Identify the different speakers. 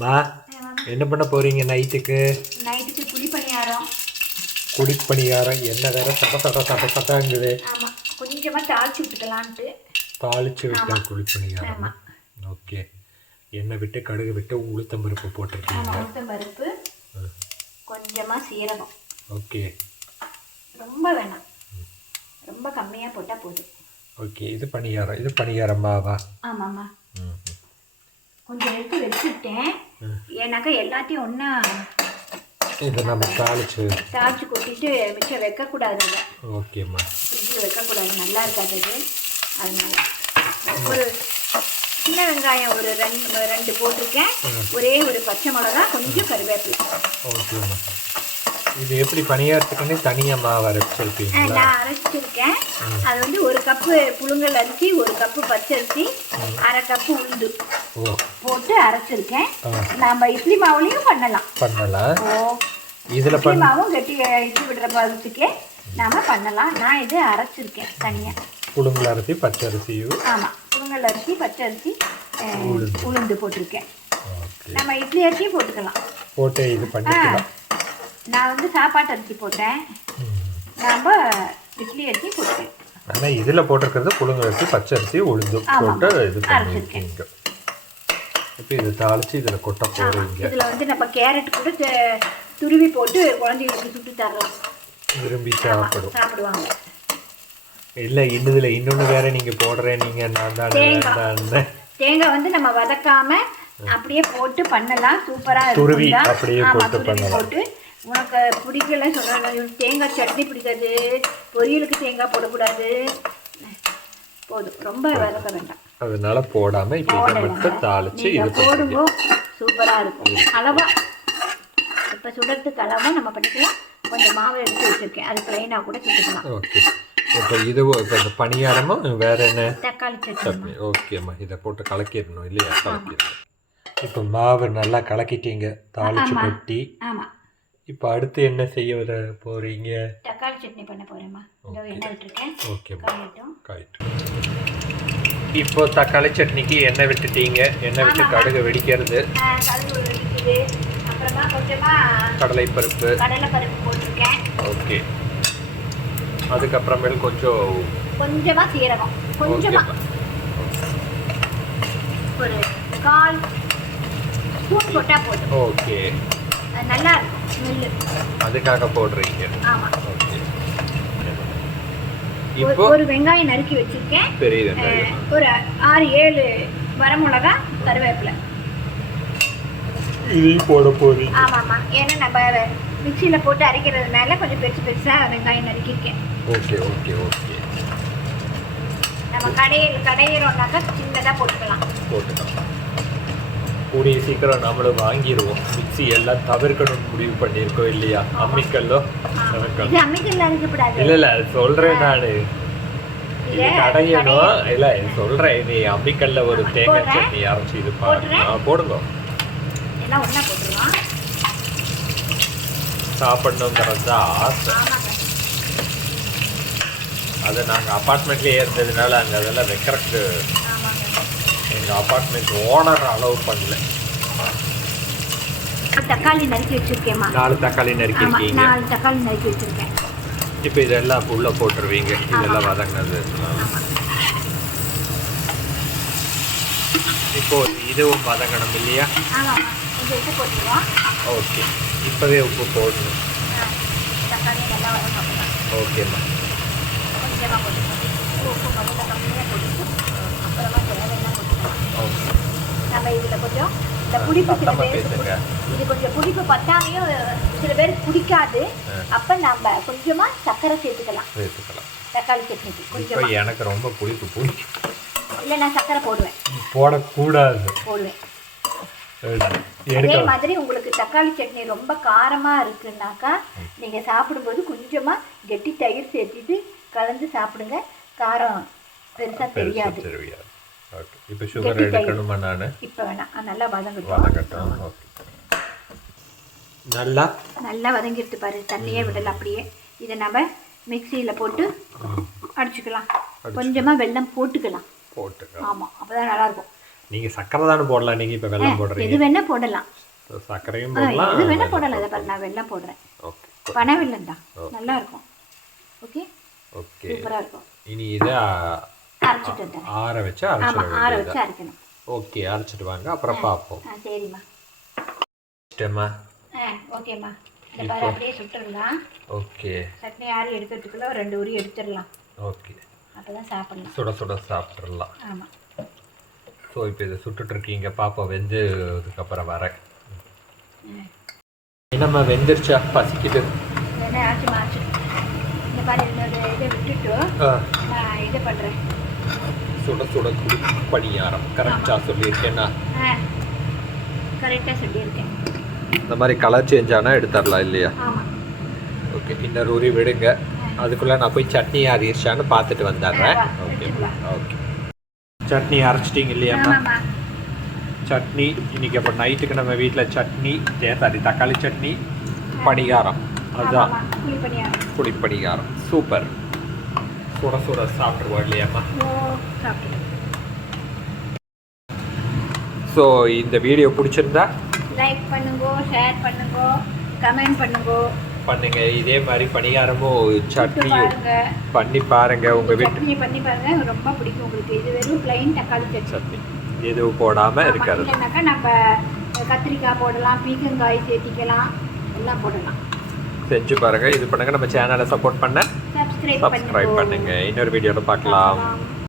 Speaker 1: மா என்ன பண்ண போறீங்க நைட்டுக்கு?
Speaker 2: நைட்டுக்கு குழி பணியாரம்
Speaker 1: குடிப்பணியாரம் என்ன வேற? சட்ட சட்ட சட்டாங்குது
Speaker 2: ஆமாம் கொஞ்சமாக தாளிச்சு விட்டுக்கலான்ட்டு.
Speaker 1: தாளிச்சு விட்ட குழிப்பணியாரம்?
Speaker 2: ஆமா.
Speaker 1: ஓகே. எண்ணெய் விட்டு கடுகு விட்டு உளுத்தம் பருப்பு போட்டிருக்கீங்க.
Speaker 2: உளுத்தம் பருப்பு. கொஞ்சமாக சீரகம்.
Speaker 1: ஓகே.
Speaker 2: ரொம்ப வேணாம். ரொம்ப கம்மியாக போட்டால் போதும்.
Speaker 1: ஓகே. இது பணியாரம். இது பணியாரம் மாவா
Speaker 2: ஆமாம்மா கொஞ்சம் எடுத்து வச்சுட்டேன் ஏன்னாக்கா எல்லாத்தையும் ஒன்றா
Speaker 1: இதை நம்ம தாளிச்சு.
Speaker 2: தாளிச்சு கொட்டிட்டு மிச்சம் வைக்கக்கூடாது இல்லை
Speaker 1: ஓகேம்மா.
Speaker 2: ஃப்ரிட்ஜில் வைக்கக்கூடாது. நல்லா இருக்காது அது. அதனால ஒரு சின்ன வெங்காயம் ஒரு ரெண்டு ரெண்டு போட்டிருக்கேன். ஒரே ஒரு பச்சை மிளகா கொஞ்சம் கருவேப்பிலை.
Speaker 1: ஓகேம்மா. இது எப்படி பணியாரத்துக்குன்னே தனியாக மாவு அரைச்சி
Speaker 2: ஆ,
Speaker 1: வைப்பீங்களா
Speaker 2: நான் அரைச்சிருக்கேன். அது வந்து ஒரு கப்பு புழுங்கல் அரிசி ஒரு கப்பு பச்சரிசி அரை கப்பு உளுந்து போட்டு அரைச்சிருக்கேன்.
Speaker 1: ஆ.
Speaker 2: நம்ம இட்லி மாவுலையும் பண்ணலாம்.
Speaker 1: பண்ணலாம்.
Speaker 2: ஓ.
Speaker 1: இதில்
Speaker 2: இட்லி மாவும் கட்டி இட்லி விடுற பதத்துக்கே நாம பண்ணலாம். நான் இது அரைச்சிருக்கேன் தனியாக
Speaker 1: புழுங்கல் அரிசி பச்சரிசியும்
Speaker 2: ஆமாம் புழுங்கல் அரிசி பச்சரிசி
Speaker 1: உளுந்து.
Speaker 2: போட்டிருக்கேன். நம்ம இட்லி அரிசியும் போட்டுக்கலாம்.
Speaker 1: போட்டு இது பண்ணிக்கலாம்.
Speaker 2: நான் வந்து சாப்பாட்டு அரிசி போட்டேன்
Speaker 1: ம்.
Speaker 2: நாம் இட்லி அரிசி போட்டுக்கேன்
Speaker 1: ஆனால் இதில் போட்டிருக்கிறது புழுங்கல் அரிசி பச்சரிசி உளுந்து
Speaker 2: ஆமா.
Speaker 1: போட்டு இது. பண்ணியிருக்கீங்க இப்போ இதை தாளித்து இதில் கொட்ட போகிறீங்க
Speaker 2: இதில் வந்து நம்ம கேரட் கூட துருவி போட்டு குழந்தைங்களுக்கு சுட்டு தரலாம்
Speaker 1: விரும்பி சாப்பிடும்
Speaker 2: சாப்பிடுவாங்க
Speaker 1: இல்லை இன்னுதில் இன்னொன்று வேற நீங்கள் போடுறேன் நீங்கள் நான் தான்
Speaker 2: தேங்காய். வந்து நம்ம வதக்காம அப்படியே போட்டு பண்ணலாம் சூப்பரா
Speaker 1: துருவி. அப்படியே போட்டு பண்ணலாம்.
Speaker 2: உனக்கு பிடிக்கல சொல்றாங்க. தேங்காய் சட்னி பிடிக்காது. பொரியலுக்கு தேங்காய் போடக்கூடாது. போதும். ரொம்ப வதக்க வேண்டாம்
Speaker 1: அதனால போடாமல் இப்போ இதை மட்டும்
Speaker 2: நீங்க
Speaker 1: இது
Speaker 2: போடுங்க சூப்பரா இருக்கும். அளவா. இப்ப சுடறதுக்கு அளவா நம்ம பண்ணிக்கலாம். கொஞ்சம் மாவு எடுத்து வச்சிருக்கேன். அது பிளைனாக கூட சுட்டுக்கலாம்.
Speaker 1: ஓகே. இப்போ இது இப்போ இந்த பணியாரமும் வேற என்ன?
Speaker 2: தக்காளி சட்னி.
Speaker 1: ஓகேம்மா இதை போட்டு கலக்கிடணும் இல்லையா? கலக்கிடணும். இப்போ மாவு நல்லா கலக்கிட்டீங்க. தாளிச்சு. கொட்டி.
Speaker 2: ஆமா.
Speaker 1: இப்போ அடுத்து என்ன செய்ய வர போறீங்க?
Speaker 2: தக்காளி சட்னி பண்ண போறேம்மா. இந்த எண்ணெய் விட்டுருக்கேன்.
Speaker 1: ஓகேம்மா
Speaker 2: காயட்டும்
Speaker 1: காயிட்டு இப்போ தக்காளி சட்னிக்கு எண்ணெய் விட்டுட்டீங்க. எண்ணெய் விட்டு. கடுகு வெடிக்கிறது.
Speaker 2: அப்புறமா கொஞ்சமா
Speaker 1: கடலைப்பருப்பு.
Speaker 2: கடலை பருப்பு போட்டிருக்கேன்.
Speaker 1: ஓகே. அதுக்கப்புறமேல் கொஞ்சம்
Speaker 2: கொஞ்சமா சீரகம். கொஞ்சமா.
Speaker 1: ஓகேம்மா
Speaker 2: ஒரு கால் ஸ்பூன் போட்டா போதும்.
Speaker 1: ஓகே.
Speaker 2: நல்லா இருக்கும் ஸ்மெல்லு
Speaker 1: அதுக்காக போடுறீங்க.
Speaker 2: ஆமா.
Speaker 1: இப்போ
Speaker 2: ஒரு வெங்காயம் நறுக்கி வச்சிருக்கேன்.
Speaker 1: பெரிய வெங்காயம்.
Speaker 2: ஒரு ஆறு ஏழு வரமிளகா கருவேப்பிலை.
Speaker 1: இதையும் போட போறீங்க.
Speaker 2: ஆமாம்மா. ஏன்னா நம்ம மிக்சியில் போட்டு அரைக்கிறதுனால கொஞ்சம் பெருசு பெருசாக வெங்காயம் நறுக்கியிருக்கேன்.
Speaker 1: Okay okay okay.
Speaker 2: நம்ம கடையில் கடையிறோம்னாக்கா சின்னதாக போட்டுக்கலாம்.
Speaker 1: போட்டுக்கலாம். கூடிய சீக்கிரம் நம்மளும் வாங்கிடுவோம். மிக்ஸி எல்லாம் தவிர்க்கணும்னு முடிவு பண்ணியிருக்கோம் இல்லையா? அம்மிக்கல்லோ? இல்ல இல்ல அது சொல்றேன் நானு. இது
Speaker 2: இல்ல,
Speaker 1: கடையணும். இல்ல இது சொல்றேன். நீ அம்மிக்கல்ல ஒரு தேங்காய். சட்னி அரைச்சி இது பாருங்க போடுங்க. சாப்பிடணுங்கிறது தான் ஆசை அது நாங்கள் அப்பார்ட்மெண்ட்லேயே இருந்ததுனால அங்கே அதெல்லாம் வைக்கிறதுக்கு எங்கள் அப்பார்ட்மெண்ட் ஓனர் அலோவ் பண்ணல.
Speaker 2: தக்காளி நறுக்கி வச்சிருக்கேம்மா.
Speaker 1: நாலு தக்காளி
Speaker 2: ஆமா
Speaker 1: நறுக்கிருக்கீங்க
Speaker 2: நாலு தக்காளி நறுக்கி வச்சிருக்கேன்.
Speaker 1: இப்போ இதெல்லாம் உள்ள போட்டுருவீங்க. இதெல்லாம் வதங்கினது இப்போ இதுவும் வதங்கணும் இல்லையா? ஓகே. இப்போவே உப்பு போடணும். ஓகேம்மா
Speaker 2: கொஞ்சமாக போட்டுக்கலாம் உப்பு முதல்ல கம்மியாக போட்டுட்டு அப்புறமா தேவையெல்லாம் போட்டுக்கலாம்
Speaker 1: ஓகே
Speaker 2: நம்ம இதில் கொஞ்சம் இந்த புளிப்பு சில பேருக்கு இது கொஞ்சம் புளிப்பு பத்தாமையும் சில பேருக்கு பிடிக்காது அப்போ நம்ம கொஞ்சமாக சர்க்கரை சேர்த்துக்கலாம்.
Speaker 1: சேர்த்துக்கலாம்.
Speaker 2: தக்காளி சட்னிக்கு
Speaker 1: இப்போ
Speaker 2: கொஞ்சமாக
Speaker 1: எனக்கு ரொம்ப புளிப்பு பிடிக்கும்
Speaker 2: இல்லை நான் சர்க்கரை போடுவேன்.
Speaker 1: போடக்கூடாது.
Speaker 2: போடுவேன். அதே மாதிரி உங்களுக்கு தக்காளி சட்னி ரொம்ப காரமாக இருக்குன்னாக்கா நீங்கள் சாப்பிடும்போது கொஞ்சமாக கெட்டி தயிர் சேர்த்துட்டு கலந்து சாப்பிடுங்க. காரம் பெருசாக தெரியாது.
Speaker 1: தெரியாது ஓகே இப்போ சுகர் எடுக்கணுமா நான்
Speaker 2: இப்போ வேணாம் அது நல்லா வதங்கட்டும்
Speaker 1: வதங்கட்டும் ஓகே நல்லா
Speaker 2: நல்லா வதங்கிடுத்து பாரு தண்ணியே விடல அப்படியே இதை நம்ம மிக்சியில் போட்டு அடிச்சுக்கலாம் கொஞ்சமாக வெல்லம் போட்டுக்கலாம்
Speaker 1: போட்டுக்கலாம்
Speaker 2: ஆமாம் அப்போ தான் நல்லாயிருக்கும்
Speaker 1: நீங்கள் சக்கரை தானே போடலாம் நீங்கள் இப்போ வெள்ளம்
Speaker 2: எது
Speaker 1: போடுறீங்க
Speaker 2: வேணா போடலாம்
Speaker 1: So, சர்க்கரையும் போடலாம்
Speaker 2: எது வேணா போடலாம் இதை பாரு நான் வெள்ளம் போடுறேன்
Speaker 1: ஓகே
Speaker 2: பனை வெல்லம் தான்
Speaker 1: ஓ.
Speaker 2: நல்லா இருக்கும் ஓகே
Speaker 1: ஓகே
Speaker 2: சூப்பராக இருக்கும்
Speaker 1: இனி இதை
Speaker 2: அரைச்சிட்டு
Speaker 1: ஆற வச்சு
Speaker 2: ஆமாம் ஆற வச்சு அரைக்கணும்.
Speaker 1: ஓகே அரைச்சிட்டு வாங்க. அப்புறம் பார்ப்போம்.
Speaker 2: ஆ சரிம்மா.
Speaker 1: இஷ்டமா
Speaker 2: ஆ ஓகேம்மா. இந்த பாரு அப்படியே சுட்டுடலாம்
Speaker 1: ஓகே.
Speaker 2: சட்னி ஆறி எடுக்கிறதுக்குள்ள ஒரு ரெண்டு உரி எடுத்துடலாம்.
Speaker 1: ஓகே.
Speaker 2: அப்போ தான் சாப்பிடலாம்.
Speaker 1: சுட சுட சாப்பிட்றலாம்
Speaker 2: ஆமாம்
Speaker 1: ஸோ இப்போ இதை சுட்டுட்டு இருக்கீங்க. பாப்பா வெந்து அதுக்கப்புறம் வரேன் என்னம்மா வெந்துருச்சா? பசிக்குது.
Speaker 2: ஆச்சு மாச்சு? இந்த இன்னொரு இதை விட்டுட்டு நான் இது பண்ணுறேன்
Speaker 1: சுட சுட குடி பணியாரம் கரெக்டாக சொல்லியிருக்கேன்னா?
Speaker 2: கரெக்டாக சொல்லியிருக்கேன்.
Speaker 1: இந்த மாதிரி கலர் சேஞ்ச் ஆனால் எடுத்துடலாம் இல்லையா? ஓகே இன்னொரு உரி விடுங்க. அதுக்குள்ளே நான் போய் சட்னி அரிச்சான்னு பார்த்துட்டு வந்துடுறேன். ஓகே. ஓகே சட்னி அரைச்சிட்டிங்க இல்லையாம்மா சட்னி இன்னைக்கு அப்போ நைட்டுக்கு நம்ம வீட்டில் சட்னி சாரி தக்காளி சட்னி பணிகாரம் அதுதான்.
Speaker 2: ஆமாம்மா. குழி பண்ணியாரம்
Speaker 1: புளி பணிகாரம் சூப்பர் சுட சுட சாப்பிடுவோம் இல்லையாம்மா? ஸோ இந்த வீடியோ பிடிச்சிருந்தா
Speaker 2: லைக் பண்ணுங்க ஷேர் பண்ணுங்க கமெண்ட் பண்ணுங்க.
Speaker 1: பண்ணுங்க. இதே மாதிரி பணிகாரமும்
Speaker 2: சுட்டு
Speaker 1: சட்னியும் பண்ணி பாருங்க உங்க வீட்டு
Speaker 2: பண்ணி பாருங்க. ரொம்ப பிடிக்கும் உங்களுக்கு. இது வெறும் பிளைன் தக்காளி சட்னி.
Speaker 1: எதுவும் போடாம
Speaker 2: ஆமா,
Speaker 1: இருக்கிறது
Speaker 2: இல்லைனாக்கா நம்ம கத்திரிக்காய் போடலாம் பீக்கங்காய் சேர்த்திக்கலாம் எல்லாம் போடலாம்.
Speaker 1: செஞ்சு பாருங்க. இது பண்ணுங்க. நம்ம சேனலை சப்போர்ட் பண்ண. சப்ஸ்கிரைப் பண்ணுங்க. இன்னொரு வீடியோல பார்க்கலாம்.
Speaker 2: பார்க்கலாம்.